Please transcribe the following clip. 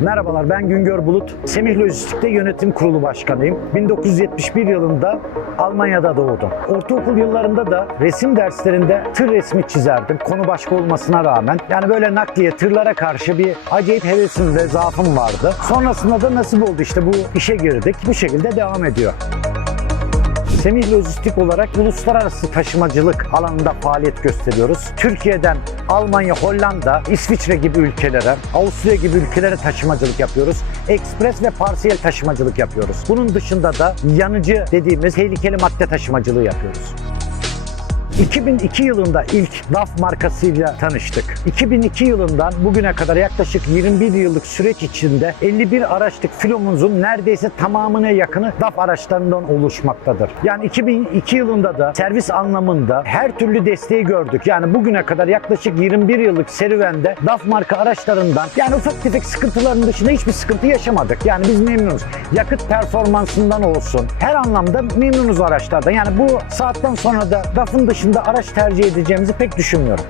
Merhabalar ben Güngör Bulut. Semih Lojistik'te yönetim kurulu başkanıyım. 1971 yılında Almanya'da doğdum. Ortaokul yıllarında da resim derslerinde tır resmi çizerdim. Konu başka olmasına rağmen. Yani böyle nakliye, tırlara karşı bir acayip hevesim ve zaafım vardı. Sonrasında da nasip oldu işte bu işe girdik. Bu şekilde devam ediyor. Semih Lojistik olarak uluslararası taşımacılık alanında faaliyet gösteriyoruz. Türkiye'den Almanya, Hollanda, İsviçre gibi ülkelere, Avusturya gibi ülkelere taşımacılık yapıyoruz. Ekspres ve parsiyel taşımacılık yapıyoruz. Bunun dışında da yanıcı dediğimiz tehlikeli madde taşımacılığı yapıyoruz. 2002 yılında ilk DAF markasıyla tanıştık. 2002 yılından bugüne kadar yaklaşık 21 yıllık süreç içinde 51 araçlık filomuzun neredeyse tamamına yakını DAF araçlarından oluşmaktadır. Yani 2002 yılında da servis anlamında her türlü desteği gördük. Yani bugüne kadar yaklaşık 21 yıllık serüvende DAF marka araçlarından yani ufak tefek sıkıntıların dışında hiçbir sıkıntı yaşamadık. Yani biz memnunuz. Yakıt performansından olsun. Her anlamda memnunuz araçlardan. Yani bu saatten sonra da DAF'ın dışında araç tercih edeceğimizi pek düşünmüyorum.